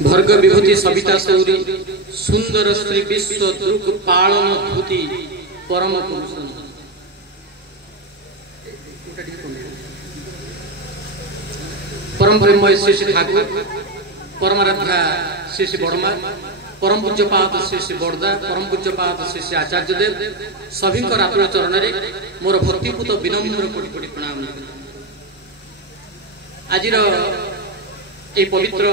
भर्ग विभूति सविता सौरी सुंदर श्री विश्व दुर्ग पालन धूति परम पुरुष परम प्रेमय श्री श्री ठाकुर परमाराध्या श्री श्री बड़मा परम पूज्यपाद श्री श्री बड़दा परम पूज्यपाद श्री श्री आचार्य देव सभी आतुर चरण में मोर भक्तिपूत विनम्र कोटि कोटि प्रणाम। आज पवित्र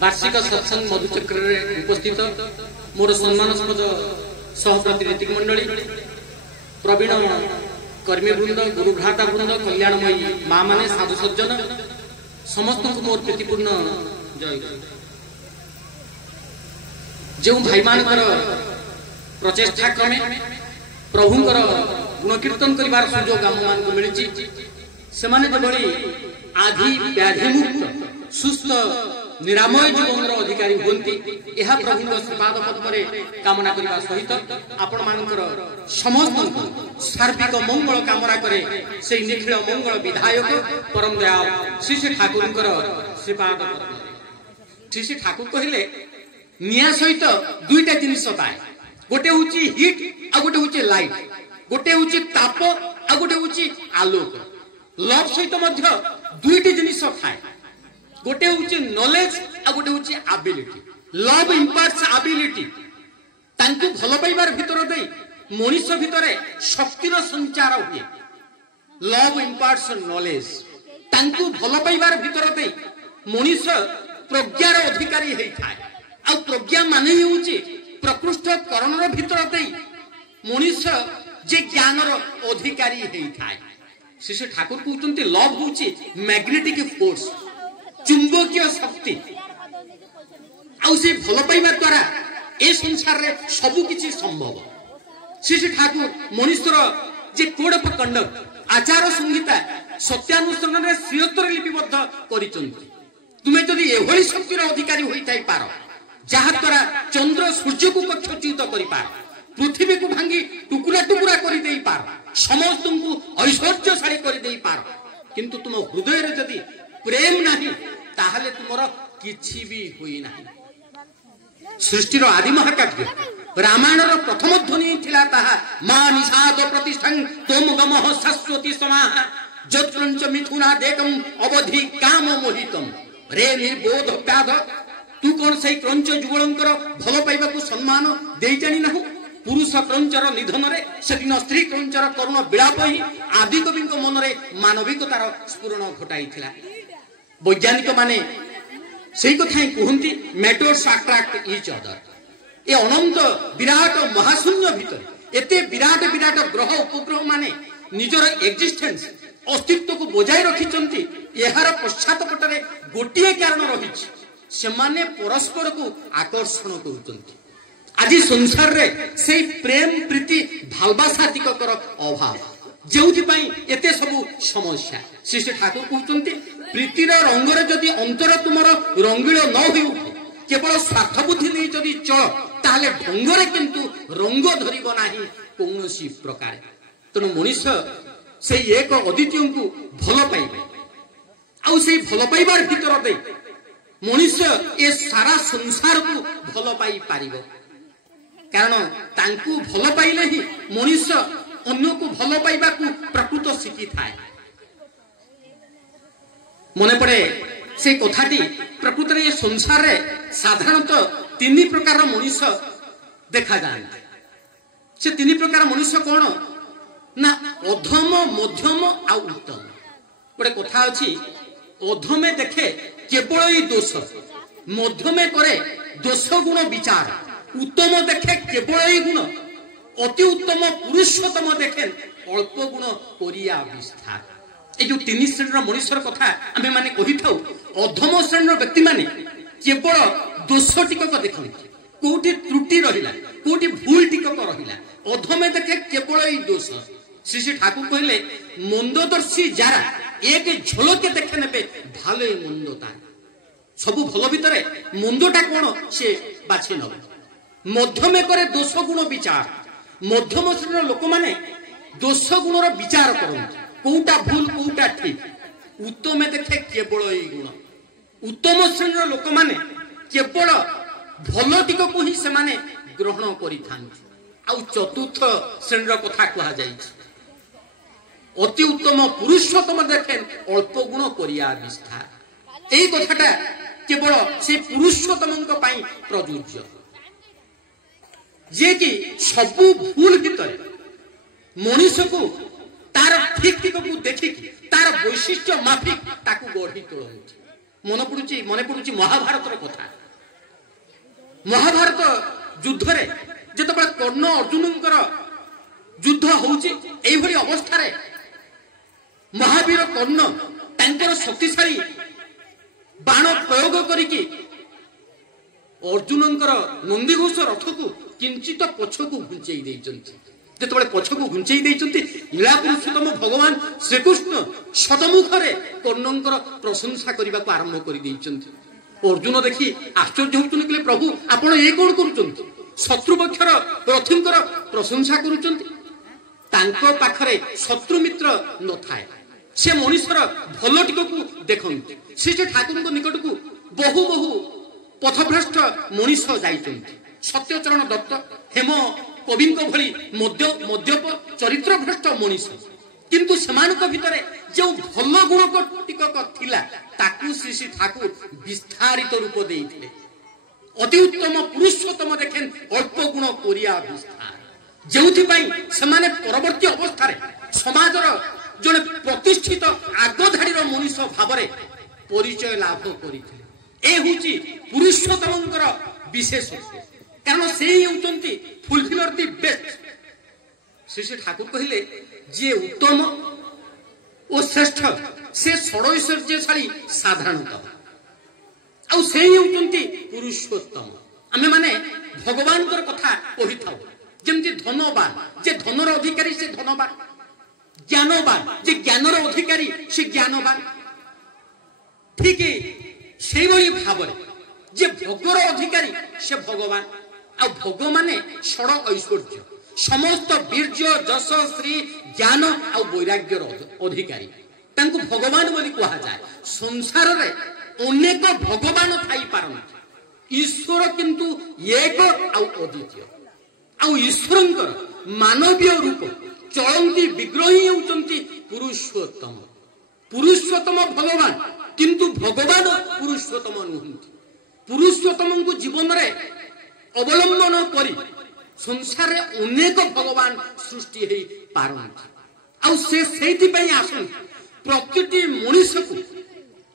वार्षिक सत्संग मधुचक्र उपस्थित मोर सम्मानस्पद सहप्रतिनिधि मंडली प्रवीण कर्मी वृंद गुरु भ्राता वृंद कल्याणमयी माँ माने साधु सज्जन समस्त को मोर प्रीतिपूर्ण जय। जो भाई मानकर प्रचेष्टा क्रमे प्रभुंकर गुणकीर्तन करिवार सुजोग आम मान को मिली से आधि व्याधि मुक्त सुस्थ निरामय जीवन अधिकारी होती यह प्रभु श्रीपाद पद्म कामना करने सहित आपण मानकर समस्त सार्विक मंगल कामना करे से निखिल मंगल विधायक परम दयाल श्री श्री ठाकुर श्रीपाद श्री श्री ठाकुर कहले निया सहित दुईटा जिनिस पाए गोटे हूँ हिट आ गोटे हूँ लाइट गोटे हूँ ताप आ गोटे हूँ आलोक लव सहित दुईटी जिनिस थाए गोटे हूँ नॉलेज आ गोटे हूँ एबिलिटी लव इम्पार्ट्स एबिलिटी तांकु भल पाइबार भितर दे मनीष भितर शक्तिर संचार हुए लव इम्पार्ट्स नॉलेज तांकु भल पाइबार भितर दे मनीष प्रज्ञार अधिकारी होता है आ प्रज्ञा माने ही प्रकृष्ट करणर भितर दे मनीष जे ज्ञानर अधिकारी होता है। श्री श्री ठाकुर कहते लव हूँ मैग्नेटिक फोर्स चुंबकीय शक्ति भल पाइबा द्वारा ए संसार रे सबु किछि संभव। श्री श्री ठाकुर मनुष्यर जे कोड ऑफ कंडक्ट आचार संहिता सत्यानुष्ठान रे श्रेयस्तर लिपिबद्ध करिसंती तुमे जदि एभली शक्तिर अधिकारी होई थाई पार जहा द्वारा चंद्र सूर्य को कक्षच्युत करि पार पृथ्वी को भांगी टुकुरा टुकुरा करि देई पार समस्त को ऐश्वर्यशाली करि देई पार किंतु तुम हृदय रे जदि प्रेम नहीं ताहले तुमर किछि भी होई नहीं। सृष्टिर आदि महाकाव्य रामायणर प्रथम ध्वनि थिला ताहा मा निषाद प्रतिष्ठं तोम गमः शाश्वती समाः जत्रंच मिथुना देकम अवधि काम मोहितम रे निर्बोध व्याध तू कौन सही क्रंच जुगलंकर भल पाइबा को सम्मान देई जानी ना पुरुष क्रंचर निधन रे सेदिन स्त्री क्रंचर करुण विलाप ही आदि कवि मन रे मानविकतार स्फुरण घटाई थिला। वैज्ञानिक माने सही कथा ही कहती मैटर्स अट्रैक्ट ईच अदर ए अनंत विराट महाशून्य भितर एते विराट विराट ग्रह उपग्रह माने निजर एक्जिस्टेंस अस्तित्व को बजाय रखिचंती एहार पश्चातपटरे गोटिए कारण रहिछि सेमाने परस्पर को आकर्षण करुचंती। आज संसार रे से प्रेम प्रीति भालबासातिकर अभाव जोथिपाई एते सबु समस्या। श्री श्री ठाकुर कहते प्रीतिर रंगरे जदि अंतर तुमर रंगील न हो केवल स्वार्थ बुद्धि नहीं जदि चल ताले ढंगरे किंतु रंग धरिब नाही कौनसी प्रकार तेणु मनीष से एक अद्वितीय को भल पाइबे आउ से भल पाइबार भितर दे मनीष ए सारा संसार को भल पाई पारिबो कारण तांकु भल पाइले ही मनीष अन्य को भल पाइबा को प्रकृत शिखी थाए। मने पड़े से कथाटी प्रकृत ये संसार रे साधारणतः तीन प्रकार मनीष देखा जाए से तीन प्रकार मनुष्य कौन ना अधम मध्यम आ उत्तम। गोटे कथा अच्छी अधमे देखे केवल ही दोष मध्यमे करे दोष गुण विचार उत्तम देखे केवल ही गुण अति उत्तम पुरुषोत्तम देखे अल्प गुण करिया विस्तार। ये जो तीन श्रेणीर मनुष्यर कथा आमे माने कहि थाउ अधम श्रेणीर व्यक्ति माने केवल दोष टिकक देखନ୍ତି कोठी त्रुटि रहिला कोठी भूल टिकक रहिला अधमे देखे केवल ही दोष। श्री श्री ठाकुर कहले मंददर्शी जारा एक झलके देखे नेबे भालो मंदता सबु भल भितरे मंदटा कोन से बाछि नबे मध्यमे करे दोष गुण विचार मध्यम श्रेणीर लोक माने दोष गुणर विचार करନ୍ତି कोउटा भूल कोउटा ठीक उत्तमे देखे केवल ही गुण उत्तम श्रेणी लोक माने केवल भल दिग को ही से माने ग्रहण करिथांती। चतुर्थ श्रेणी कथा कहा जाइछि अति उत्तम पुरुषोत्तम देखें अल्प गुण करिया विस्तार। यही कथाटा केवल से पुरुषोत्तम प्रযোज्य जे कि सबु भूल भितर मनीष को तार ठीक दिग को देखिकी तार वैशिष्ट्य माफिक ताकू गढ़ी तोलती। मन पड़ुची महाभारत कथा। महाभारत युद्ध रे जिते कर्ण अर्जुन युद्ध होउची एही अवस्था रे महावीर कर्ण तांकर शक्तिशाली बाण प्रयोग करिकी अर्जुन नंदीघोष रथ को किंचित पछकू घुंचई देइचंती। जेतबेले पछकू घुंचई देइचंती लीला पुरुषोत्तम भगवान श्रीकृष्ण सदमुखरे कर्णंकर प्रशंसा करने को आरंभ कर देइचंती। अर्जुन देखी आश्चर्य होउचुनी कि प्रभु आपण ए कोन करूचंती शत्रुपक्षर रथींकर प्रशंसा करूचंती। तांको पाखरे शत्रु मित्र न थाए से मनुष्यर भल टिक को देखते से ठाकुर निकट को बहु बहु पथभ्रष्ट मनीष जाइचंती। सत्यचरण दत्त हेम कवि भली मद्यप चरित्र भ्रष्ट मनीष किंतु सेमानक भितरे जो भल गुण टिकक थिला ताकू श्री श्री ठाकुर विस्तारित रूप देइथिले। अति उत्तम पुरुषोत्तम देखें अल्प गुण करिया विस्तार जोथि पई सेमाने परवर्ती अवस्था रे समाजर जने प्रतिष्ठित आगधाड़ीर मनीष भाव परिचय लाभ करथिले। ए होची पुरुषोत्तमंकर विशेषत्व कारण से ही fulfiller the best. Shri Shri Thakur कहले जे उत्तम और श्रेष्ठ से षड़ैश्वर्यशाली साधारणतः आउ से ही पुरुषोत्तम। आमे माने भगवान कथा कही था जमती धनवान जे धनर अधिकारी से धनवान ज्ञानवान जे ज्ञानर अधिकारी से ज्ञानवान ठीक से भाव जे भोगर अधिकारी से भगवान आ भोग माने षड़ ऐश्वर्य समस्त वीर्य जस श्री ज्ञान आ वैराग्यर अधिकारी तांको भगवान बोली कहा जाए। संसार रे अनेक भगवान थाई पारन ईश्वर किंतु एक आ अद्वितीय आ ईश्वरंकर मानवीय रूप चलंती विग्रह ही होउचंती पुरुषोत्तम। पुरुषोत्तम भगवान किंतु भगवान पुरुषोत्तम नुहंती। पुरुषोत्तम को जीवन रे अवलंबन करी संसार रे अनेक भगवान सृष्टि हेई पारंती आ से आसन प्रतिटी मनुष्य को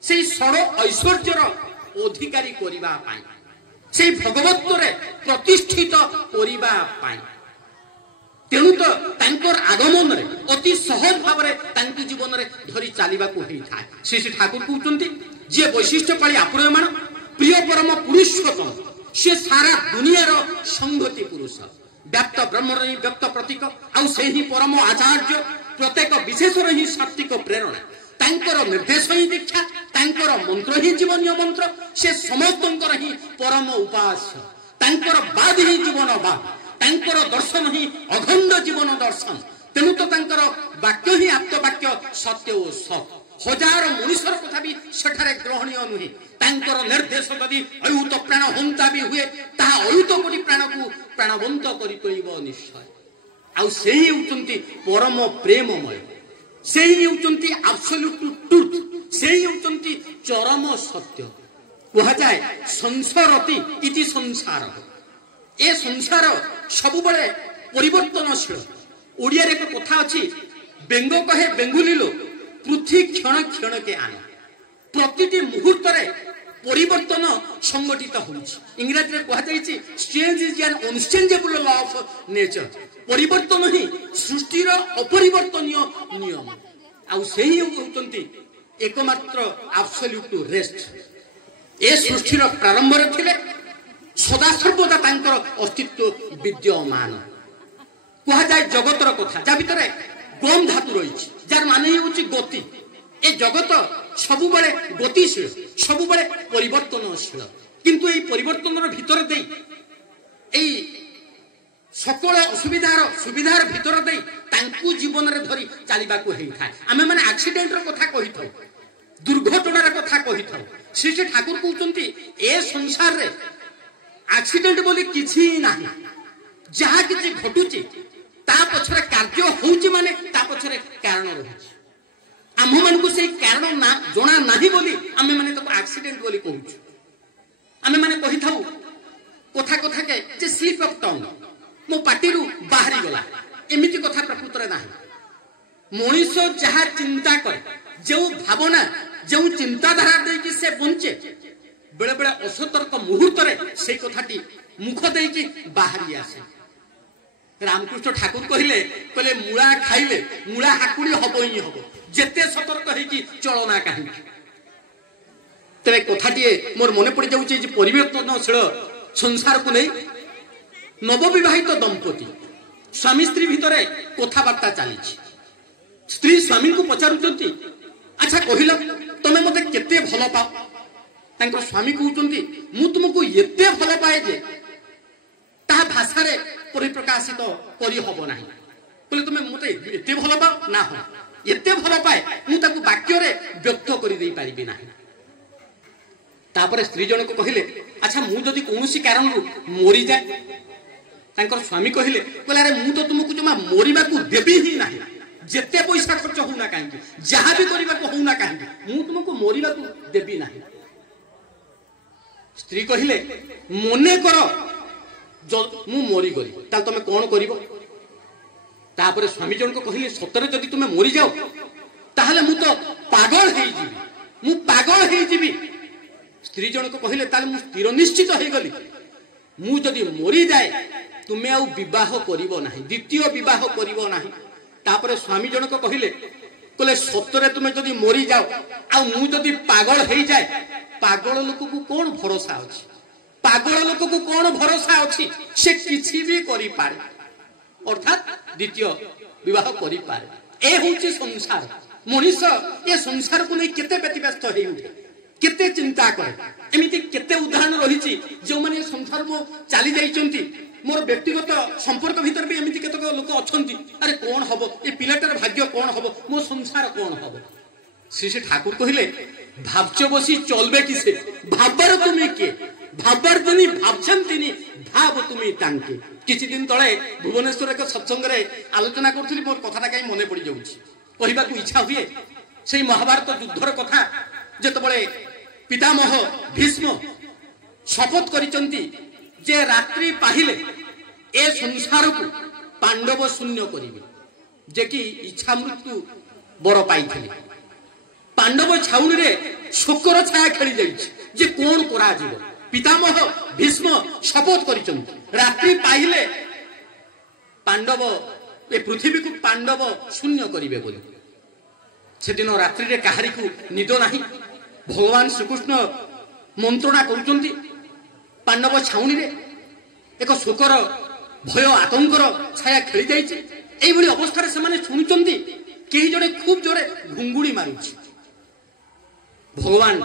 से षड़ ऐश्वर्यर अधिकारी करिबा पाई से भगवत्व रे प्रतिष्ठित करिबा पाई। तेणु तो तांकर आगमन रे अति सहज भाव रे तांको जीवन रे धरी चालिबा को हेई थाए। श्री श्री ठाकुर कहउचंती जे वैशिष्ट्य पाली आप्रयमान प्रिय परम पुरुषोत्तम से सारा दुनियार संगति पुरुष व्याप्त ब्रह्म ही व्यक्त प्रतीक आउ से ही परम आचार्य प्रत्येक विशेष ही सात्विक प्रेरणा तांकर निर्देश ही दीक्षा तांकर मंत्र ही जीवनीय मंत्र से समस्तंकर ही परम उपास्य तांकर बाद ही जीवन बाद तांकर दर्शन ही अखंड जीवन दर्शन। तेणु तो तांकर वाक्य ही आप्तवाक्य सत्य और सत हजार मनुष्यर कथा भी सेठारे ग्रहणीय नुहे। तांकर निर्देश यदि अयुत प्राण हंता भी हुए ताहा अयुत कोटी प्राण को प्राणवंत करि तोलिब निश्चय। आउ से ही होउचंती परम प्रेममय से ही होउचंती एब्सोल्यूट ट्रुथ से ही होउचंती चरम सत्य। कहा जाए संसारति इति संसार ए संसार सबु बळे परिवर्तनशील। ओडिया रे एक कथा अछि बेंग कहे बेंगुलिलो पृथ्वी क्षण क्षण के आना प्रतिटी मुहूर्त रे परिवर्तन संगठित होउछि। इंग्रजी रे कहा जाइछि change is an unchangeable law of nature. परिवर्तन ही सृष्टिर अपरिवर्तनीय नियम आउ सेही होउचंती एकमात्र एब्सोल्यूट रेस्ट। ए सृष्टिर प्रारंभ रे थिले सदा सर्वदा तांकर अस्तित्व विद्यमान। कहा जाए जगतर कथा जा भितरे गम धातु रही जार माने होची गति। ए जगत सबु बळे गतिशील सबु बळे परिवर्तनशील किंतु ए परिवर्तनर भितर देई ए सकल असुविधार सुविधार भितर देई तांकु जीवन रे धरी चालिबा को हेई थाए। आमे माने एक्सीडेंट रो कथा कहि थाउ दुर्घटनार कथा कही था श्री श्री ठाकुर कहते ए संसार रे एक्सीडेंट बोली किछि नाही जहा किछि घटुची ता पछरे कार्य होउची माने ता पछरे कारण रहुची आम मान को से कारण ना जोना नाही बोली आमे माने तो एक्सीडेंट बोली कहूछु आमे माने कहि थाउ कथा कथा के जे स्लिप ऑफ टंग मो पाटी रु बाहरी गला एमिति कथा प्रकृत रे नाही मनुष्य जहा चिंता करे जो भावना जो चिंताधारा दे कि से बंचे बेले बेले असतर्क मुहूर्त रे से कथाटी मुख दे कि बाहरी आसे रामकृष्ण ठाकुर कहले कहले मूला खाइले मूला हाकुड़ी हबो ही हबो जेते सतर्क है कि चलना काहे तबे कथाटी मोर मने पड़ी जाउची जे परिवर्तनशील संसार को नहीं नवविवाहित दंपति स्वामी स्त्री भितरे कथाबार्ता चली स्त्री स्वामी को पचारुचंती अच्छा कहला तमे मते केते भल पाओ तांकर स्वामी कहउचंती मु तुमको एते भल पाए जे ता भाषा रे परिप्रकाशित करि हबो नाही बोले तुमे मते एते भल पाओ ना हो एते भल पाए मु ताकू वाक्य रे व्यक्त करि देई पारिबे नाही तापर स्त्री जन को कहिले अच्छा मु जदी कोनोसी कारण रु मोरी जाय तांकर स्वामी कहिले बोले अरे मु तो तुमको जमा मोरिबा को देबी ही नाही जेते पैसा खर्च होना काहे जहां भी करबा को होना काहे मु तुमको मोरिबा को देबी नाही स्त्री कहिले मने करो जो मु मोरी गली ता तमे कोन करिवो तापर स्वामी जन को कहिले सतरे जदी तुमे मोरी जाओ ताहले मु तो पागल हेई जीवी मु पागल हेई जीवी स्त्री जन को कहिले ताले मु स्थिर निश्चित हेई गली मु जदी मोरी जाए तुमे आ विवाह करिवो नाही द्वितीय विवाह करिवो नाही तापर स्वामी जन को कहिले कहले सतरे तुमे जदी मोरी जाओ आ मु जदी पागल हेई जाए पागल लोक को कोन भरोसा अछि पागल लोक को कोन भरोसा अछि से किछि भी करि पारे अर्थात द्वितीय विवाह करि पारे ए होछि संसार मनुष्य ए संसार को नै केते व्यतिव्यस्त हेई उठे केते चिंता करे एमिति केते उदाहरण रहिछि जो माने संसार मो चली जाइचंती मोर व्यक्तिगत संपर्क भीतर भी एमिति केतक लोक अछंती अरे कोन हबो ए पिलाटार भाग्य कोन हबो मो संसार कोन हबो श्री श्री ठाकुर कहिले भाबच बसी चलबे किसे भाबर तुमी के भाबर जनी भाबछंतिनी भाब तुमी तांके किछि दिन तळे भुवनेश्वर एक सत्संग रे आलोचना करथली मोर कथाटा काई मने पड़ी जाउछि कहिबा को इच्छा हुए सेई महाभारत युद्धर कथा जेत बळे पितामह भीष्म शपथ करिचंती जे रात्रि पाहिले ए संसार को पांडव शून्य करिवे जे कि इच्छा मृत्यु बर पाइथिले पांडव छाउनी रे शोकर छाया खेली जाइछि जे कोन करा जीव पितामह भीष्म शपथ करिचंती रात्रि पाहिले पांडव ए पृथ्वी को पांडव शून्य करिवे बोली से दिन रात्रि रे काहारी को निद नाही भगवान श्रीकृष्ण मंत्रणा करुचंती पांडव छाउनी रे एक शोकर भय आतंकर छाया खेली जाइछि एई भली अवस्था रे से माने सुनुचंती केही जणे खूब जोरे घुंगुड़ी मारुछि भगवान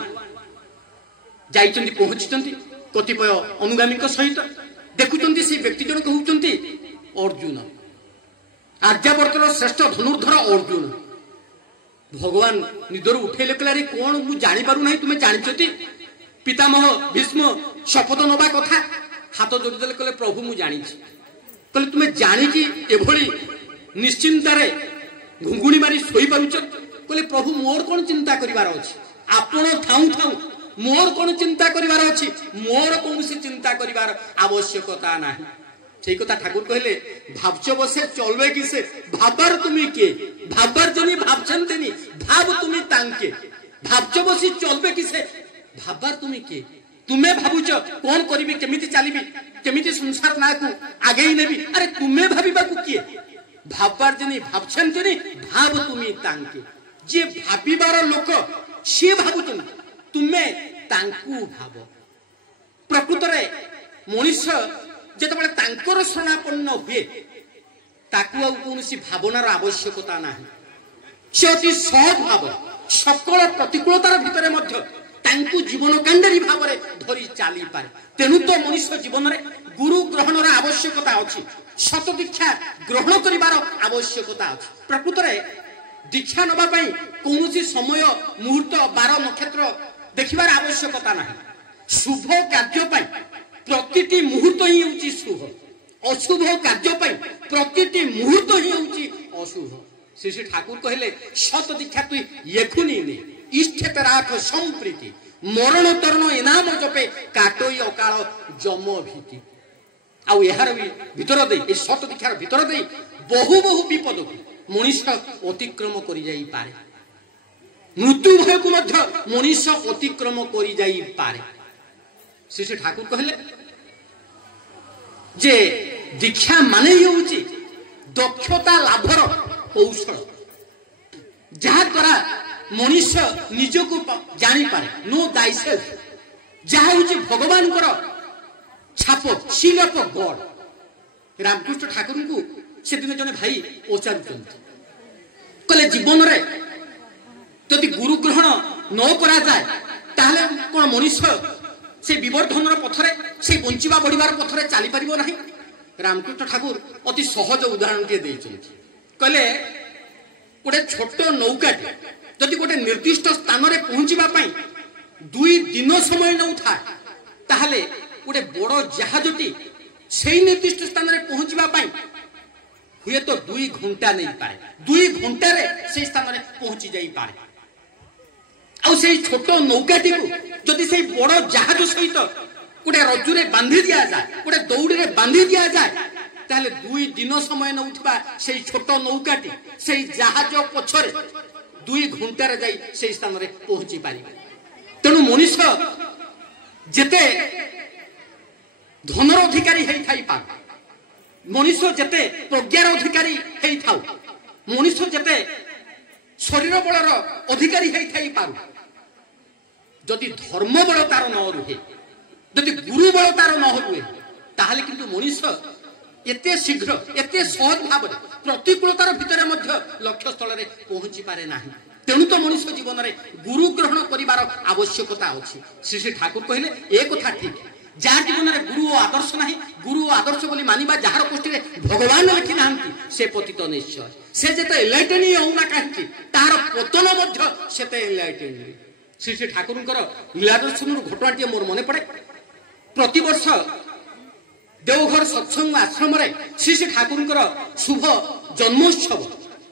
जाइचंती पहुंचचंती कतिपय अनुगामी सहित देखुचंती से व्यक्ति जन कहउचंती अर्जुन आर्यावर्तर श्रेष्ठ धनुर्धर अर्जुन भगवान निदर उठेले कहले कोन मु जानि पारु नाही तुमे जानिचती पितामह भीष्म शपथ नबा कथा हाथ जोड़ी देले कहले प्रभु मु जानिछि कहले तुमे जानि कि एभली निश्चिंता रे घुंगुणी मारी सोई पारुछ कहले प्रभु मोर कोन चिंता करिवार अछि आपण थाउ थाउ मोर कोन चिंता करिवार अछि मोर कोनसी चिंता करिवार आवश्यकता नाही সেই কথা ঠাকুর কইলে ভাবছ বসে চলবে কিসে ভাবার তুমি কে ভাবার জনি ভাবছন্তেনি ভাব তুমি তাঙ্কে ভাবছ বসে চলবে কিসে ভাবার তুমি কে তুমি ভাবুছ কোন করিবি কেমিতি চালিবি কেমিতি সংসার নাকু আগেই নেবি আরে তুমি ভাবিবাকু কি ভাববার জনি ভাবছন্তেনি ভাব তুমি তাঙ্কে যে ভাবিবার লোক সে ভাবুছন তুমি তাঙ্কু ভাব প্রকৃতরে মনুষ্য যেতବେଳେ ତାଙ୍କର ଶରଣାପନ୍ନ ହୁଏ ତାକୁ ଆଉ କୌଣସି ଭାବନାର ଆବଶ୍ୟକତା ନାହିଁ ସେ ଅତି ସହଜ ଭାବ ସକଳ ପ୍ରତିକୂଳତାର ଭିତରେ ମଧ୍ୟ ତାଙ୍କୁ ଜୀବନ କାଣ୍ଡରୀ ଭାବରେ ଧରି ଚାଲିପାରେ ତେଣୁ ତ ମନୁଷ୍ୟ ଜୀବନରେ ଗୁରୁ ଗ୍ରହଣର ଆବଶ୍ୟକତା ଅଛି ସତ ଦୀକ୍ଷା ଗ୍ରହଣ କରିବାର ଆବଶ୍ୟକତା ଅଛି ପ୍ରକୃତରେ दीक्षा नबा कौन समय मुहूर्त बार नक्षत्र देखिबार आवश्यकता ना शुभ कार्य प्रतिटी मुहूर्त ही होची शुभ अशुभ कार्य प्रतिटी मुहूर्त ही होची अशुभ श्री श्री ठाकुर कहले सत दीक्षा तु येखुनी ने इष्टे राख संप्रीति मरण तरण इनाम जपे काटोई अकाल जम भीति आउ यार भीतर दे सत दीक्षार भीतर दे बहु बहु विपद को मनीष अतिक्रम करि जाई पारे मृत्यु भय को मध्य मनीष अतिक्रम करि जाई पारे श्री श्री ठाकुर कहले जे दीक्षा माने ही होची दक्षता लाभर कौशल जहा द्वारा मनीष निजको जानी पारे नो दाइसेल्फ जहा होची भगवान कर छाप seal of God Ramakrishna Thakur को से दिन जने भाई पचारुचंती कहले जीवन रे यदि गुरु ग्रहण न करा जाए ताहले कोन मनीष से विवर्धन पथरे से बंचिबा बढ़िबार पथरे चली पारिबो नाही रामकृष्ण ठाकुर अति सहज उदाहरण के देइचंती कहले गोटे छोट नौकाटी यदि गोटे निर्दिष्ट स्थान रे पहुंचीबा पई 2 दिन समय न था ताहले गोटे बड़ जहाजटी से निर्दिष्ट स्थान रे पहुंचीबा पई हुए तो 2 घंटा नहीं पारे 2 घंटा रे से स्थान रे पहुंची जाई पारे आ से छोट नौकाटी को जदि से बड़ जहाज सहित गोटे रज्जुरे बांधी दिया जाए गोटे दौड़ी रे बांधी दिया जाए ताहले 2 दिन समय नउथबा से छोट नौकाटी से जहाज पछरे 2 घंटा रे जाई से स्थान रे पहुंची पारी तेणु मनीष जेते धनर अधिकारी हेई थाई पा मनीष जेते प्रज्ञार अधिकारी हेई थाउ मनीष जेते शरीर बलर अधिकारी हेई थाई पारु जदि धर्म बल तार न रुहे जदि गुरु बल तार न रुहे ताहले किंतु मनीष एते शीघ्र एते सहज भाव प्रतिकूलतार भितर मध्य लक्ष्य स्थल रे पहुंची पारे नाही तेणु तो मनीष जीवन रे गुरु ग्रहण करिवार आवश्यकता अछि श्री श्री ठाकुर कहले ए कथा ठीक जा जीवन रे गुरु और आदर्श नाही गुरु और आदर्श बोली मानिबा जहार कोष्ठी रे भगवान लिखि नांती से पतित निश्चय से जेते एलाइटनी होना कांती तार पतन मध्य सेते एलाइटनी श्री श्री ठाकुरଙ୍କର लीलादर्शन घटनाटी मोर मने पड़े प्रति वर्ष देवघर सत्संग आश्रम रे श्री श्री ठाकुरଙ୍କର शुभ जन्मोत्सव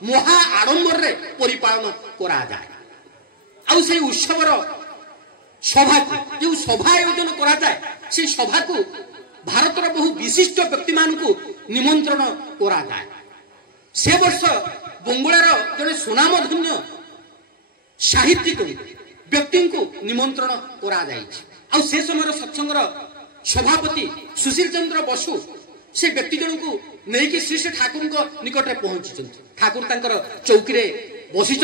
महा आडंबर रे परिपालन करा जाए आउ से उत्सवर सभा को जो सभा आयोजन करा जाए से सभा को भारतर बहु विशिष्ट व्यक्ति मान को निमंत्रण करा जाए से वर्ष बंगलार जने सुनामधन्य साहित्यिक व्यक्ति को निमंत्रण करा जाइछि आ से समय सत्संगर सभापति सुशील चंद्र बसु से व्यक्ति जन को नहीं कि श्री श्री ठाकुर निकट में पहुंची ठाकुर तांकर चौकी रे बसी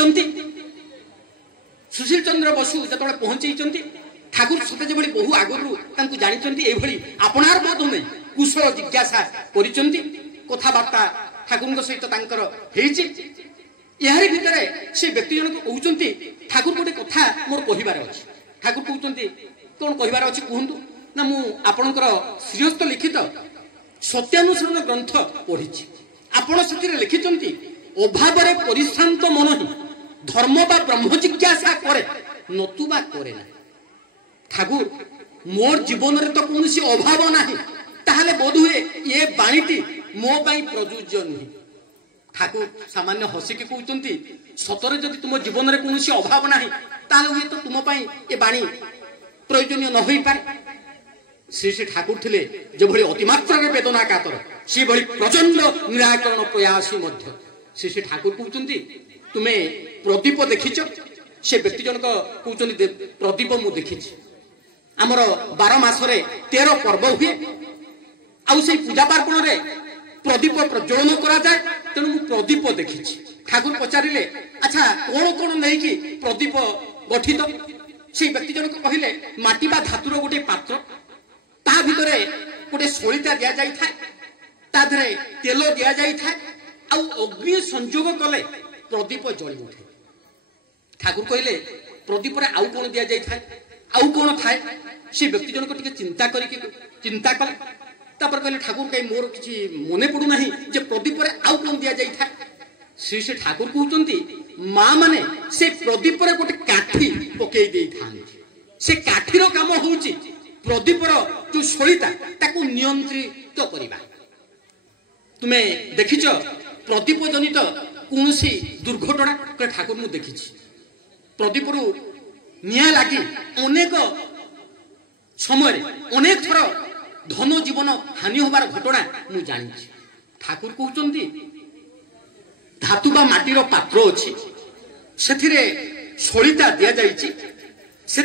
सुशील चंद्र बसु जो पहुंची ठाकुर सते जो बहु आगु जानी आपणार बोध नहीं कुशल जिज्ञासा कथबार्ता ठाकुर सहित यार भितर से व्यक्ति जन कहते ठाकुर गोटे कथा मोर कहबार अच्छे ठाकुर कहते कौन कहबार अच्छे कहतु ना मु आपणकर श्रीहस्त लिखित सत्यानुसरण ग्रंथ पढ़ी आपण से लिखिंट अभाव परिश्रांत मन ही धर्म बा ब्रह्म जिज्ञासा करे नतुबा करे ना ठाकुर मोर जीवन रे तो कौन अभाव ना ताहले बोध हुए ये बाणीटी मो पाई प्रयोज्य नहीं ठाकुर सामान्य हसिकी कहते सतरे जदि तुम जीवन में कौन अभाव ना ताहले हुए तो तुम ये बाणी प्रयोजनीय न हो पारे श्री श्री ठाकुर थे जो अतिमात्रा वेदना कातर से भली प्रचंड निराकरण प्रयासी मध्य श्री श्री ठाकुर कहते तुम्हें प्रदीप देखिच से व्यक्ति जनक कहते प्रदीप मु देखी आमर 12 मासरे 13 पर्व हुए आउ से पूजा पार्वण रे प्रदीप प्रज्वलन करा जाए तेणु मु प्रदीप देखी ठाकुर पचारे अच्छा कौन कौन नहीं कि प्रदीप गठित से व्यक्ति जनक कहले माटी बा धातुर गोटे पात्र ता भितरे गोटे सलिता दिया जाई था ता धरे तेल दिया जाई था आ अग्नि संयोग कले प्रदीप जली उठे ठाकुर कहले प्रदीप रे आउ कौन दिया जाई था आउ कौन थाए से व्यक्ति जनक टिके चिंता कले तापर कहले ठाकुर कहीं मोर किसी मने पड़ू नहीं जे प्रदीप रे आउ कौन दिया जाई था श्री श्री ठाकुर कहते माँ माने से प्रदीप गोटे काठी पकई दे था से काठीर काम हूँ प्रदीपर जो सलिता ताकू नियंत्रित करवा तुम्हें देखिच प्रदीप जनित कौन दुर्घटना ठाकुर मुझे देखी प्रदीप निया लगी अनेक समय अनेक थर धन जीवन हानि होबार घटना मु जानी ठाकुर कहते धातु बा माटीर पात्र अच्छी से सलिता दि जाइए से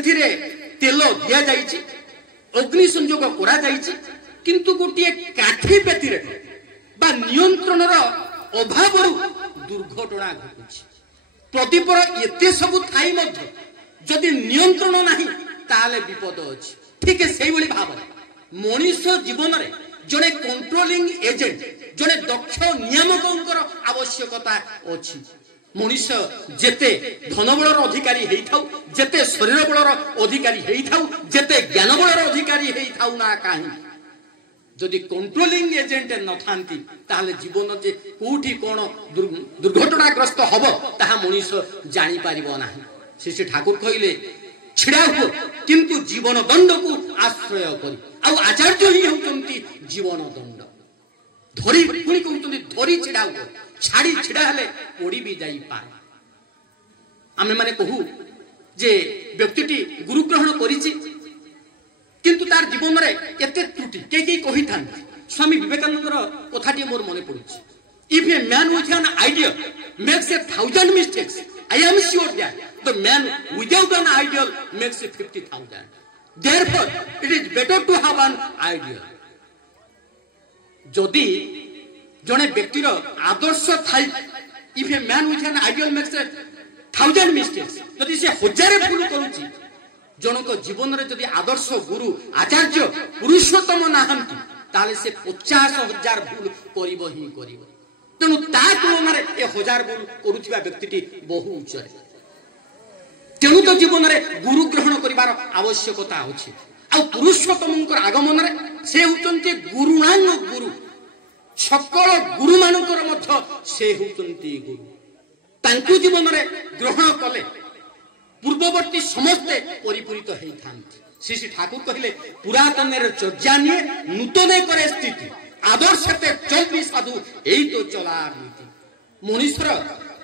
तेल दि जाइए अग्नि संयोग करा जाइए किंतु गोटे काठी व्यतिर बा नियंत्रण अभाव दुर्घटना घटुଛି प्रदीपर एते सब थाई मध्य जदि नियंत्रण नहीं ताले विपद अछि ठीक से भाव मनीष जीवन में जड़े कंट्रोलिंग एजेंट जड़े दक्ष नियामक आवश्यकता अच्छी मनीष जेते धनबलर अधिकारी होइथाउ जेते शरीर बलर अधिकारी होइथाउ जेते ज्ञान बलर अधिकारी होइथाउ ना काहे जदि कंट्रोलिंग एजेंट न थांती ताले जीवन जे कोठी कोन दुर्घटनाग्रस्त हब ताहा मनीष जानी पारिबो नाही श्री ठाकुर कहिले छिड़ा हो किंतु जीवन दंड को आश्रय करी आ आचार्य ही होचंती जीवन दंड धरी पुणी कहते धरी छिड़ा हो छाड़ी छिड़ा हेले पड़ी भी जाई पार आमे माने कहू जे व्यक्तिटी गुरु ग्रहण करिछि किंतु तार जीवन में एते त्रुटि कई कही था स्वामी विवेकानंदर कथाटी मोर मन पड़ुछि if a man with an idea makes a 1000 mistakes I am sure that the man without an ideal makes a 50,000 therefore it is better to have an idea जदि जने व्यक्तिर आदर्श थाई if a man with an ideal makes a 1000 mistakes जदि से 1000 भूल करूछि जनक जीवन में जदि आदर्श गुरु आचार्य पुरुषोत्तम नाहंती ताले से 50,000 भूल करिबो ही करिबो तेणु ता तुलन में 1000 भूल करुथिबा व्यक्तिटी बहु उच्चरे तेणु तो जीवन में गुरु ग्रहण करिवार आवश्यकता अछि आ पुरुषोत्तम आगमन में से होचंती गुरुणांग गुरु सकल गुरु मानकर मध्य से होचंती गुरु तांकु जीवन में ग्रहण कले पूर्ववर्ती समस्ते परिपूरित होता श्री श्री ठाकुर कहले पुरातन चर्चा निये नूतन करे स्थिति आदर्श चलती साधु यही तो चलार नीति मनुष्यर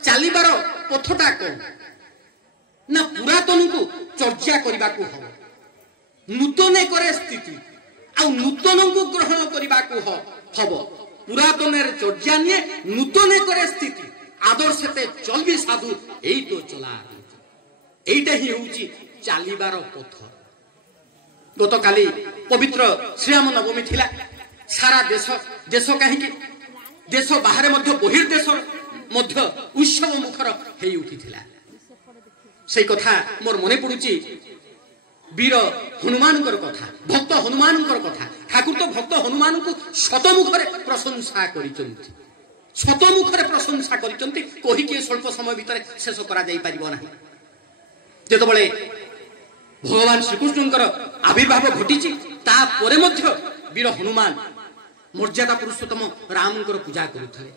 चलिबार पथटा कौन ना पुरातन को चर्चा करने को हम नूतन करे स्थिति आ नूतन को ग्रहण करने को हम पुरातन चर्चा निये नूतन करे स्थिति आदर्श चलबी साधु यही तो चलार এইটা হি হচ্ছে চালিবার পথ গতকালি পবিত্র শ্রীরাম নবমী লা সারা দেশ দেশ কাহিকি দেশ বাহারে মধ্য বহির্দেশ মধ্য উৎসব মুখর হয়ে উঠিলা সেই কথা মোর মনে পড়ুছি বীর হনুমানଙ୍କର কথা ভক্ত হনুমানଙ୍କର কথা ঠাকুর তো ভক্ত হনুমানଙ୍କୁ শতমুখরে প্রশংসা করিছন্তি শতমুখরে প্রশংসা করিছন্তি কহিকি স্বল্প সময় ভিতরে শেষ করা যাই পারিব না যেতবে ভগবান শ্রীকৃষ্ণଙ୍କର আবির্ভাব ঘটিছি তাপরে মধ্য বীর হনুমান মর্যাদা পুরুষোত্তম রামଙ୍କର পূজা করুଥିଲେ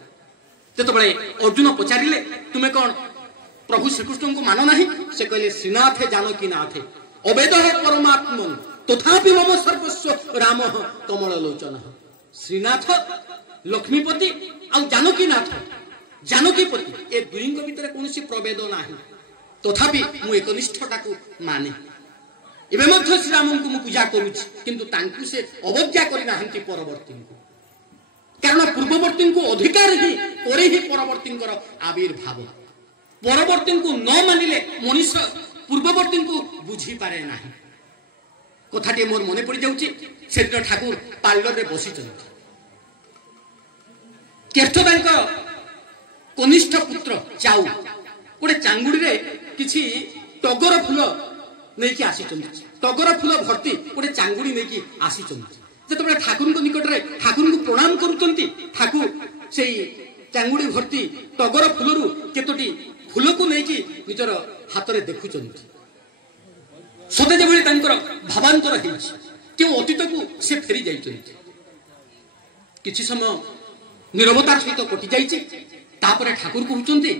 যেতবে অর্জুন পচারিলে তুমি কোন প্রভু শ্রীকৃষ্ণଙ୍କୁ মান না সে কহিলে শ্রীনাথে জানকী নাথে অবেদ পরমাত্মন তথাপি মম সর্বস্ব রাম কমল লোচন শ্রীনাথ লক্ষ্মীপতি আর জানকীনাথ জানকীপতি এ দুইଙ୍କ ভিতরে কৌশি প্রভেদ ନାହିଁ तथापि मु एकनिष्ठता को माने एबे मध्य श्रीराम को मु पूजा करूछि किंतु तांकु से अवज्ञा करि नाहंती परवर्ती को कारण पूर्ववर्ती को अधिकार ही करे ही परवर्ती आविर्भाव परवर्ती को न मानिले मनुष्य पूर्ववर्ती को बुझी पारे नाही कथाटी मोर मने पड़ी जाउछि सेदिन ठाकुर पार्लर रे बसी चलते केष्टदांक कनिष्ठ पुत्र चाऊ गोटे चांगुड़ी रे किछि टगर फूल नहीं कि आसी टगर फूल भर्ती गोटे चांगुड़ी नहीं कि आसी जो ठाकुर निकट में ठाकुर को प्रणाम करुँच ठाकुर से चांगुड़ी भर्ती टगर फूल केतोटी फूल को लेकिन निजर हाथ में देखुं सते जो भावांतर क्यों अतीत को से फेरी जा समय नीरवतार सहित कटि जाइए तापरे ठाकुर कहते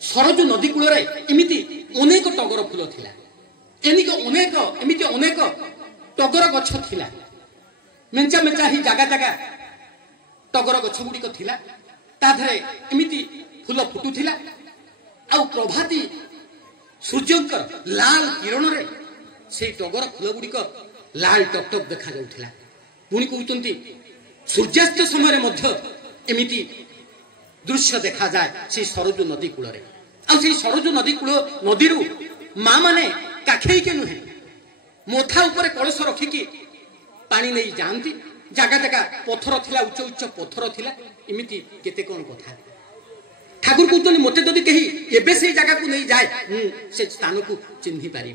सरजू नदी कूल एमती अनेक टगर फूल थिला एमती अनेक टगर गछ थिला मेंचा मेंचा ही जागा जागा टगर गछ गुड़िक थिला ताधरे एमती फूल फुटुथिला आउ प्रभाती सूर्यंकर लाल किरण रे से टगर फूल गुड़िक लाल टकटक देखा जाउथिला पुणी कहते सूर्यास्त समय एमती दृश्य देखा जाए से सरजू नदी कूल सरजू नदी कूल नदी माँ माने काखेई के नुहे मोथा ऊपर कलश रखिकी पानी नहीं जाती जगह जगह पत्थर थिला उच्च उच्च पत्थर थिला एमती केते कौन कथा ठाकुर कहते मते जदि कही एबे से जगह को नहीं जाए से स्थान को चिन्हि पारि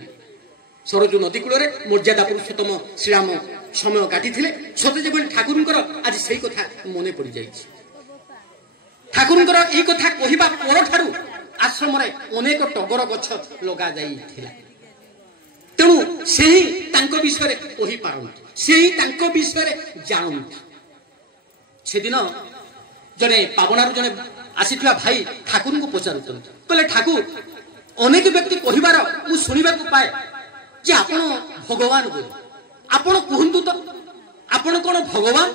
सरजू नदी कूल मर्यादा पुरुषोत्तम श्रीराम समय काटी सते जब ठाकुर आज से कथा मन पड़ जाए ठाकुर ये कथा कहवा पर आश्रम अनेक टगर गछ लगा जाइथिला तेणु से ही विषय कही पारती से ही विषय जानती से दिन जड़े पावनारू जड़े आसीथिबा भाई ठाकुर को पचारुचंती कहले ठाकुर अनेक व्यक्ति कहिबार मु सुनिबा को पाए जे आपण भगवान बोली आपण कहंतु तो आपण कोन भगवान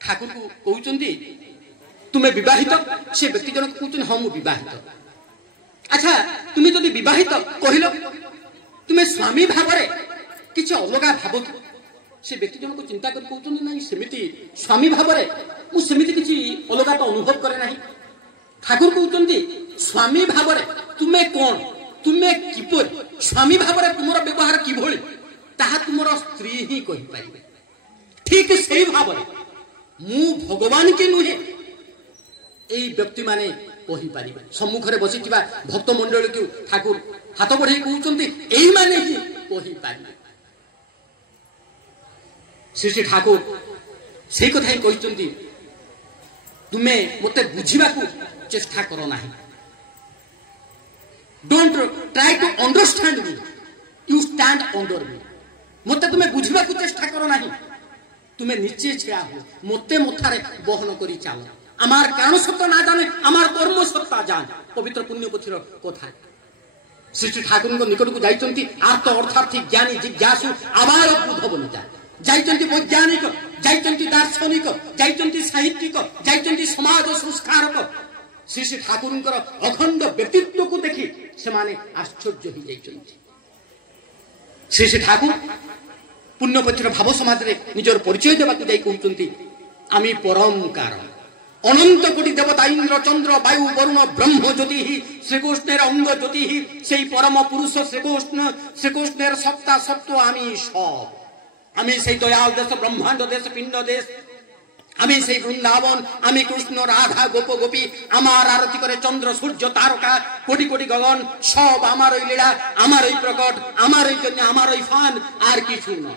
ठाकुर को कहउचंती तुम्हें विवाहित से व्यक्ति जनक कहते हाँ मुझे विवाहित अच्छा तुम्हें जदि विवाहित कहल तुम्हें स्वामी भाव किसी अलग भाव कि से व्यक्ति जनक चिंता कर कहते ना सेमती स्वामी भाव मुझे किसी अलग तो अनुभव करे ना ठाकुर कहते स्वामी भाव तुम्हें कौन तुम्हें किपर स्वामी भाव तुम व्यवहार किभली ताहा तुम स्त्री ही कहीपर ठीक से भाव मु भगवान के नुहे यही व्यक्ति माने कही पारि सम्मुखरे बसी भक्त मंडल को ठाकुर हाथ बढ़े कहते यही माने ही कही पारि श्री श्री ठाकुर से कथा ही कहते तुम्हें मते बुझा चेष्टा कर ना don't try to understand me you stand under me मते तुम्हें बुझा चेष्टा कर ना तुम्हें नीचे छिया हो मते मथारे बहन करी चाल आमार कारण सत्ता ना जाने आमार कर्म सत्ता जान पवित्र पुण्यपोथीर कथा श्री श्री ठाकुर निकट को जाइचंती आर्त अर्थार्थी ज्ञानी जिज्ञासु आबाल बुध बनी जाइचंती वैज्ञानिक जाइचंती दार्शनिक जाइचंती साहित्यिक जाइचंती समाज संस्कारक श्री श्री ठाकुर अखंड व्यक्तित्व को देखि से माने आश्चर्य हो जाइचंती श्री श्री ठाकुर पुण्यपोथीर भाव समाज रे निजर परिचय देबाकू जाई कहउचंती आमी परम कारण अनंत कोटि देवता इंद्र चंद्र वायु वरुण ब्रह्म ज्योति ही श्रीकृष्णेर अंग ज्योति ही से परम पुरुष श्रीकृष्णेर सत्ता सत्व आमी सब आमी से दयाल देश ब्रह्मांड देश पिंड देश आमी से वृंदावन आमी कृष्ण राधा गोप गोपी आमार आरती करे चंद्र सूर्य तारका कोटि कोटि गगन सब आमार लीला आमार प्रकट आमार जन्य आमार फान आर किछु न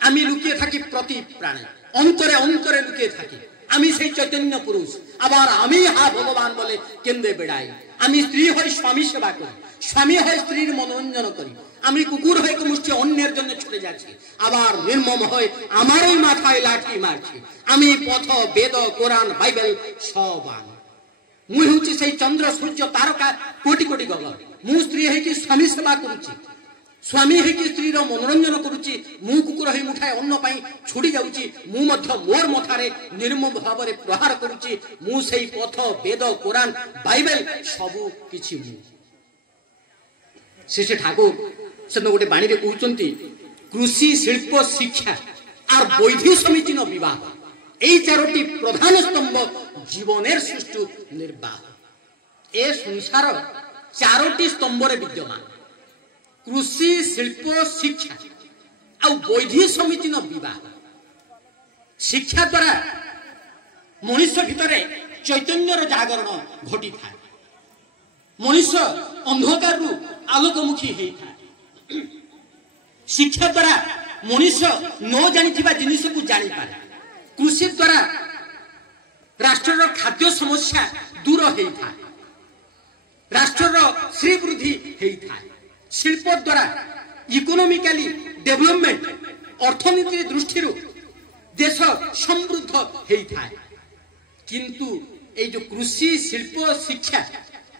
आमी लुकिए थाकी प्रति प्राणे अंतरे अंतरे लुकिए थाकी आमी से चैतन्य पुरुष आबार आमी हा भगवान बोले केंदे बेड़ाई आमी स्त्री हई स्वामी सेवा करी स्वामी हई स्त्रीर मनोरंजन करी आमी कुकुर हई मुष्टि अन्येर जन्य छुटे जाच्छी आबार निर्मम हई आमारई माथाय लाठी मारछि आमी पथ वेद कुरान बाइबल सब आनी मुई होछि सेई चंद्र सूर्य तारका कोटि कोटि गगन मु स्त्री हई कि स्वामी सेवा करूछि स्वामी है कि स्त्री मनोरंजन करुच्ची मु कुकुर है मुठाए अन्न पाई छुड़ी जाउची मु मध्य मोर मथारे निर्मम भाव में प्रहार करुच्ची मु सेई पथ वेद कुरान बाइबल सबु किछि मु श्री ठाकुर से गोटे बाणी रे कहउचंती कृषि शिल्प शिक्षा और वैधि समीचीन विवाह এই চারটি প্রধান স্তম্ভ জীবনের সুষ্ঠু নির্বাহ এ সংসার চারটি স্তম্ভরে বিদ্যমান कृषि शिल्प शिक्षा आ वैधि समीचीन विवाह शिक्षा द्वारा मनुष्य भितर चैतन्यर जागरण घटी था मनुष्य अंधकार आलोकमुखी होता शिक्षा द्वारा मनुष्य न जानिथिबा जिनिस को जानी पारे कृषि द्वारा राष्ट्र खाद्य समस्या दूर होता राष्ट्र श्रीवृद्धि होता शिल्प द्वारा इकोनॉमिकली डेवलपमेंट अर्थनीति दृष्टि देश समृद्ध होता है किंतु ये जो कृषि शिल्प शिक्षा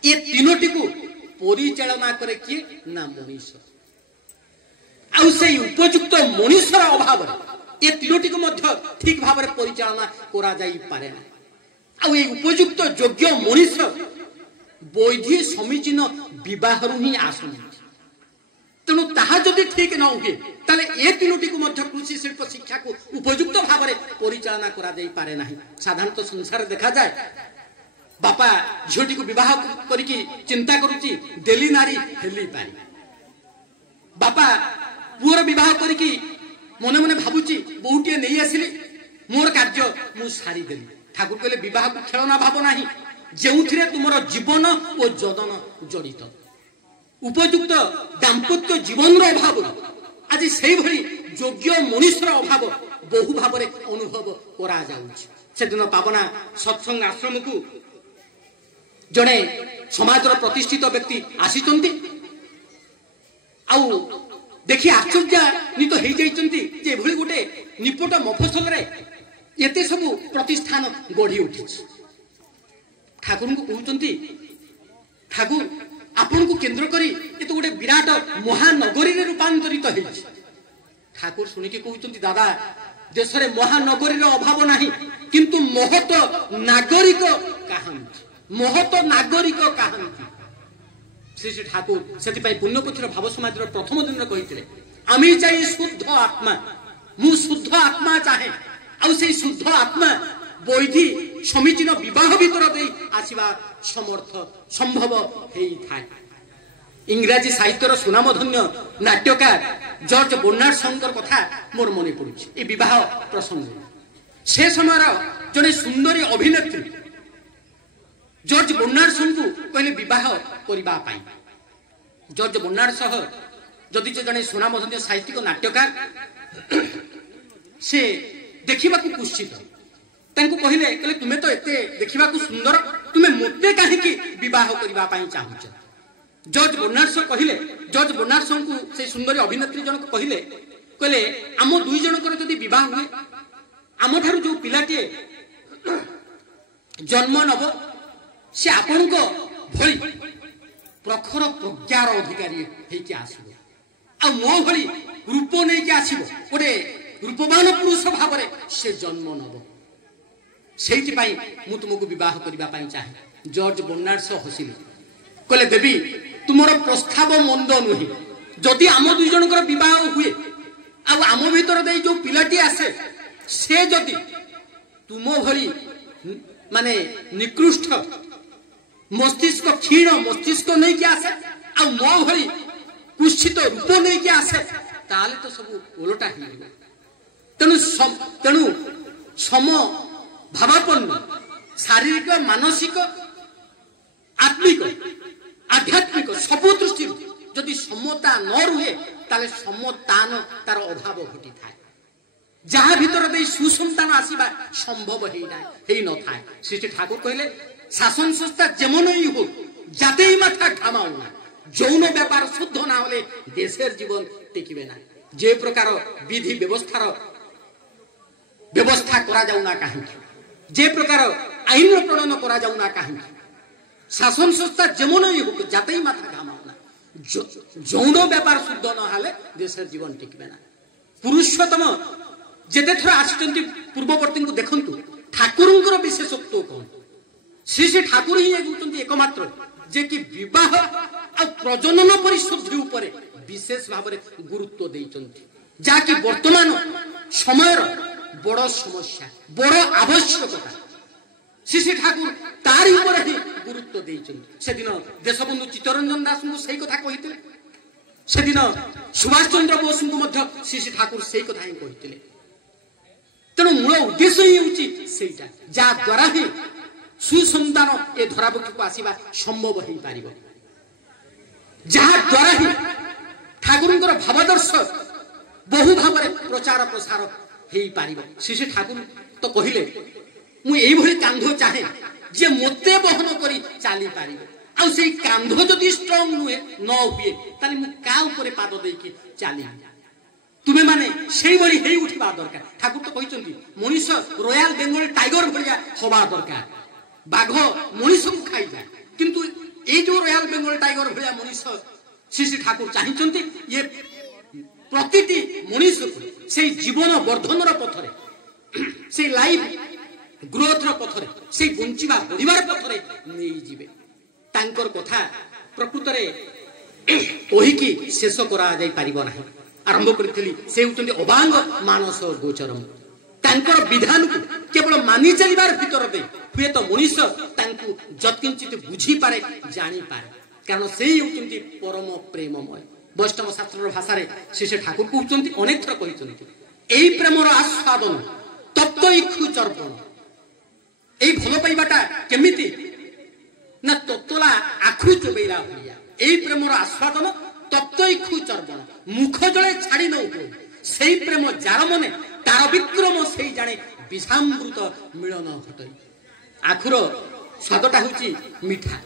ये तीनोटी को परिचालना करे किए ना मनीष उपयुक्त मनीषर अभाव ये तीनोटी को ठीक भाव में परिचालना करा जाई पारे ना आ उपयुक्त योग्य मनीष वैधि समीचीन विवाह ही आसन तेणु ताहा जदि ठीक न हुए ताले ए तीनोटी को कृषि शिल्प शिक्षा को उपयुक्त भाव में परिचालना करा जाई पारे ना साधारणतः संसार देखा जाए बापा झीटी को विवाह करके चिंता करुची देली नारी हेली पारी बापा पुअर विवाह करके मने मने भावुची बहुटे नहीं आसिले मोर कार्य मु सारी देली ठाकुर कहले विवाह को खेलना भाव नाही जेउथिरे तुमर जीवन और जदन जड़ित उपयुक्त दाम्पत्य जीवन अभाव आज से योग्य मनुष्यर अभाव बहु भाव में अनुभव करा जाउछि से दिन पावना सत्संग आश्रम को जड़े समाज प्रतिष्ठित व्यक्ति आसीचंती आउ देखी आश्चर्यान्वित हो जाइए गोटे निपट मफसल एते सब प्रतिष्ठान गढ़ी उठी ठाकुर को कहते ठाकुर आपण को केन्द्र करी ये तो गोटे विराट महानगरी रूपांतरित हो ठाकुर शुणिकी कहते दादा देश में महानगरी अभाव नहीं किंतु महत नागरिक कहांती महत नागरिक कहांती श्री श्री ठाकुर से पुण्यपुथीर भाव समाज प्रथम दिन कही आमी चाहिए शुद्ध आत्मा मु शुद्ध आत्मा चाहे आई शुद्ध आत्मा वैधि समीचीन विवाह भीतर दे आसवा समर्थ संभव होता इंग्राजी साहित्यर सुनामधन्य नाट्यकार जॉर्ज बर्नार्ड कथा मोर मन पड़ुछि विवाह प्रसंग से समय जड़े सुंदरी अभिनेत्री जॉर्ज बर्नार्ड को कहले विवाह करने जॉर्ज बर्नार्ड सह जदि जड़े सुनामधन्य साहित्यिक नाट्यकार से देखा कुत्सित कहले तुम्हें तो एते देखा सुंदर तुम्हें मते कहीं विवाह करने चाहूच जॉर्ज बर्नार्ड कहले जॉर्ज बर्नार्ड को से सुंदरी अभिनेत्री जनक कहले कहले आम दुई जनकर जदि विवाह हुए आम ठारू जो पिलाटे जन्म नब से आपण भली प्रखर प्रज्ञार अधिकारी होके आसो आ मो भली रूप नहीं के आसो गोटे रूपवान पुरुष भाव में से जन्म नब से तुमको विवाह करने चाहे जॉर्ज बर्नार्ड हसिले कहले देवी तुमर प्रस्ताव मंद नुहे जदि आम दुई जनकर विवाह हुए आम भीतर दे जो पिलाटी आसे से जदि तुम भली माने निकृष्ट मस्तिष्क क्षीण मस्तिष्क नहीं कि आसे आ मो भली कुत्सित रूप नहीं कि आसे ताले तो सब ओलटा हो तेणु सम भावापन्न शारीरिक मानसिक आत्मिक आध्यात्मिक सबु दृष्टि जदि समता न रुहे ताले समतान तार अभाव घटी थाए जहाँ भीतर दे सुसंतान आसवा संभव ही न थाए श्री ठाकुर कहले शासन संस्था जेमन ही हो जाते ही माथा घामाउना যৌন ব্যাপার শুদ্ধ না হলে দেশের জীবন টিকবে না। যে প্রকার বিধি ব্যবস্থার ব্যবস্থা করা যাও না কাহিঁকি, যে প্রকার আইন প্রণয়ন করা যাও না কাহিঁকি, শাসন সংস্থা যেমনই হোক যাতেই মাথা ঘামাও না, যৌন ব্যাপার শুদ্ধ না হলে দেশের জীবন টিকবে না। পুরুষোত্তম যেতে থর আসছেন পূর্ববর্তী দেখন্তু ঠাকুরঙ্কর বিশেষত্ব কোন, শ্রী শ্রী ঠাকুর হি এগুଛନ୍ତି একমাত্র যে কি বিবাহ আর প্রজনন পরিশুদ্ধি উপরে বিশেষ ভাবে গুরুত্ব দেইଛନ୍ତି, যা কি বর্তমান সময়ের বড় সমস্যা, বড় আবশ্যকতা। শ্রী শ্রী ঠাকুর তার উপরে হি গুরুত্ব দেইଛନ୍ତି। সেদিন দেশবন্ধু চিত্তরঞ্জন দাসଙ୍କୁ সেই কথা কহিଥିଲେ, সেদিন সুভাষ চন্দ্র বোসଙ୍କୁ ମଧ୍ୟ শ্রী শ্রী ঠাকুর সেই কথা ହିଁ কহিଥିଲେ। তেণু মূল উদ্দেশ্য হি হচ্ছে সেইটা, যা দ্বারা হি সুসন্তান এ ধরাবক্ষକୁ আসিবা সম্ভব হয়ে পারিব, যাহা দ্বারা হি ঠাকুরঙ্কর ভাবাদর্শ বহু ভাবে প্রচার প্রসার হয়ে পারিব। শ্রী শ্রী ঠাকুর তো কহিলে মু এইভাবে কান্ধ চাহে যে মতে বহন করি চালি পারিব, ଆଉ ସେଇ କାନ୍ଧ ଯଦି ଷ୍ଟ୍ରଙ୍ଗ ନୁହେଁ ନ ହୁଏ ତାହେଲେ ମୁଁ କା ଉପରେ ପାଦ ଦେଇକି ଚାଲିବି। ତ तुमे माने सेई भली हेई उठिबा दरकार। ठाकुर तो कहचंती मनुष्य रॉयल बेंगल टाइगर भलिया होबा दरकार। बाघ मनुष्य को खाई जाए किंतु ए जो रॉयल बेंगल टाइगर भलिया मनुष्य श्री श्री ठाकुर चाहिचंती ये प्रतिटी मनुष्य को से जीवन वर्धन पथरे से लाइफ ग्रोथ पथरे से बंचिबा परिवार पथरे नहीं जीवे। तांकर कथा प्रकृत रे कहिकी शेष करा जाई पारिबो नाही। आरंभ करथिली से होचंती अबांग मानस गोचरम। तांकर विधान को केवल मानि चलिबार भीतर दे हुए तो मनुष्य तांकु जतकिंचित बुझी पारे जानी पारे कारण से होचंती परम प्रेममय। वैष्णव शास्त्र भाषा रे श्री ठाकुर कहउचंती अनेक थर कहउचंती एई प्रेमर आस्वादन तप्त इखु चर्पण। एई भलो पाइबाटा केमिति ना तत्तला आखु चोबैला भलिया। एई प्रेमर आस्वादन तप्त इखु चर्पण मुख जळे छाड़ी न हो सेई प्रेम जार मने तार विक्रम सेई जाने विषामृत मिलन घटई। आखुर स्वादटा होची मिठा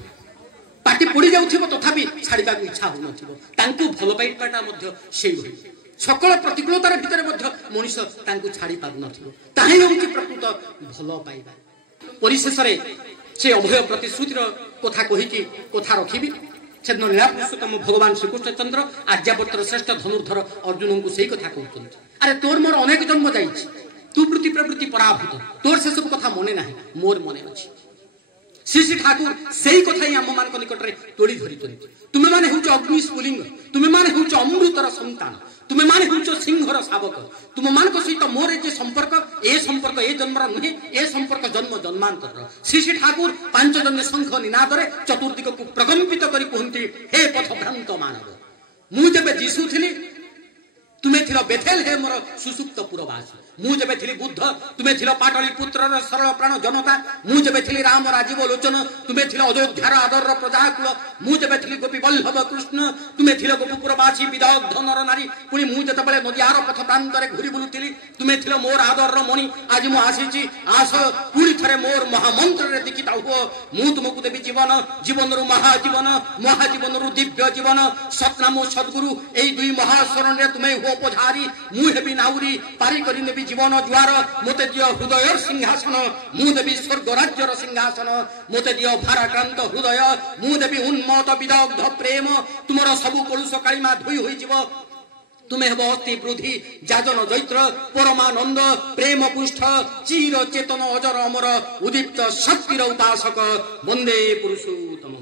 पाटी पड़ी जाउथिबो तथापि छाड़िबा को इच्छा हो नथिबो। तांकु भलो पाइबाटा मध्य सेई भली सकल प्रतिकूलतार भितर मध्य मनुष्य तांकु छाड़ी पारु नथिबो। ताही होची प्रकृत भलो पाइबा। परिशेष रे से अभय प्रतिश्रुतिर कथा कहिकी कथा रखिबी। सेदिन लीला पुरुषोत्तम भगवान श्रीकृष्ण चंद्र आर्यावर्तर श्रेष्ठ धनुर्धर अर्जुन को सही कथा कहते अरे तोर मोर अनेक जन्म जाइछि तू वृत्ति प्रवृत्ति पराभूत तोर से सब कथा मने नाही मोर मने अछि। श्री श्री ठाकुर सही कथा ही आम मान निकट में तोड़ी धरी तुमे माने होउछ अग्नि स्फुलिंग तुमे माने होउछ अमृतर संतान तुमे माने होउछ सिंहर शावक तुम मान सहित मोर जे संपर्क ए जन्मर नुहे ए संपर्क जन्म जन्मांतर। श्री श्री ठाकुर पांच जन्म शंख निनादरे चतुर्दिक को प्रकंपित करी कहती हे पथ भ्रांत मानव मु जेबे जीशु थिली तुमे थिलो बेथेल हे मोर सुसुप्त पुरवासी मु जेबे थिली बुद्ध तुमे थिलो पाटली पुत्रर सरल प्राण जनता मु जेबे थिली राम राजीव लोचन तुमे थिलो अयोध्यार आदर प्रजाकुल मु जेबे थिली गोपी वल्लभ कृष्ण तुमे थिलो गोपुरवासी विदग्ध नर नारी पुणी मु जेतेबेले नदियार पथ प्रांतरे घुरी बुलुथिली तुमे थिलो मोर आदर मणि आज मु आसीची आस पुणी थरे मोर महामंत्र रे दीक्षित हो मु तुमको देबी जीवन जीवन रु महाजीवन रु दिव्य जीवन सतनाम सद्गुरु एई दुई महाशरण रे तुमे हो पधारी मु हेबी नाउरी पारी करी नेबी जीवन जुआर मोते दियो हृदय सिंहासन मु देबी स्वर्ग राज्यर सिंहासन मोते दियो भाराक्रांत हृदय मु देबी उन्मत विदग्ध प्रेम तुमर सबु कलुष कालिमा धोई होई जीव तुमे हेब अस्थि वृद्धि जाजन जैत्र परमानंद प्रेम पुष्ठ चिर चेतन अजर अमर उदीप्त शक्तिर उपासक वंदे पुरुषोत्तम।